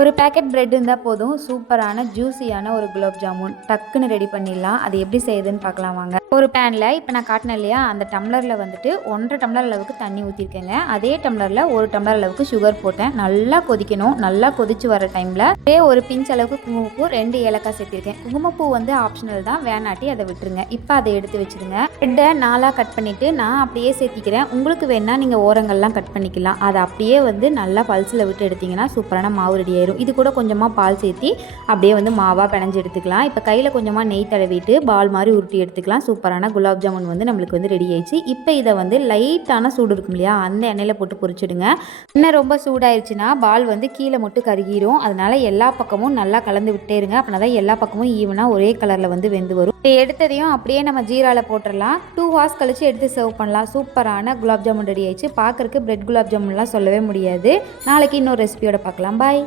ஒரு packet bread இருந்தால் போதும், சூப்பரான ஜூஸியான ஒரு குலாப் ஜாமுன் டக்குன்னு ரெடி பண்ணிடலாம். அது எப்படி செய்யுதுன்னு பார்க்கலாம் வாங்க. ஒரு பேனில் இப்போ நான் காட்டினேன் இல்லையா, அந்த டம்ளரில் வந்துட்டு 1.5 டம்ளர் அளவுக்கு தண்ணி ஊற்றிருக்கேங்க. அதே டம்ளரில் 1 டம்ளர் அளவுக்கு சுகர் போட்டேன். நல்லா கொதிக்கணும். நல்லா கொதிச்சு வர டைமில் ஒரு பிஞ்ச் அளவுக்கு குங்குமப்பூ, 2 ஏலக்காய் சேர்த்திருக்கேன். குங்குமப்பூ வந்து ஆப்ஷனல் தான், வேணாட்டி அதை விட்டுருங்க. இப்போ அதை எடுத்து வச்சுருங்க. பிரெட்டை 4ஆக கட் பண்ணிவிட்டு நான் அப்படியே சேர்த்திக்கிறேன். உங்களுக்கு வேணால் நீங்கள் ஓரங்கள்லாம் கட் பண்ணிக்கலாம். அதை அப்படியே வந்து நல்லா பல்ஸில் விட்டு எடுத்திங்கன்னா சூப்பரான மாவு ரெடி ஆயிரும். இது கூட கொஞ்சமாக பால் சேர்த்தி அப்படியே வந்து மாவாக பிணைஞ்சு எடுத்துக்கலாம். இப்போ கையில் கொஞ்சமாக நெய் தடவிட்டு பால் மாதிரி உருட்டி எடுத்துக்கலாம். சூப்பரான குலாப் ஜாமுன் வந்து நம்மளுக்கு வந்து ரெடி ஆயிடுச்சு. இப்போ இதை வந்து லைட்டான சூடு இருக்கும் இல்லையா, அந்த எண்ணெயில் போட்டு பொரிச்சிடுங்க. இன்னும் ரொம்ப சூடாயிருச்சுன்னா பால் வந்து கீழே மட்டும் கருகிரும். அதனால எல்லா பக்கமும் நல்லா கலந்து விட்டே இருங்க. அப்படின்னா தான் எல்லா பக்கமும் ஈவனாக ஒரே கலரில் வந்து வெந்து வரும். எடுத்ததையும் அப்படியே நம்ம ஜீராவில் போட்டுடலாம். 2 ஹார்ஸ் கழிச்சு எடுத்து சர்வ் பண்ணலாம். சூப்பரான குலாப் ஜாமுன் ரெடி ஆயிடுச்சு. பார்க்கறதுக்கு பிரெட் குலாப் ஜாமுன்லாம் சொல்லவே முடியாது. நாளைக்கு இன்னொரு ரெசிபியோட பார்க்கலாம். பாய்.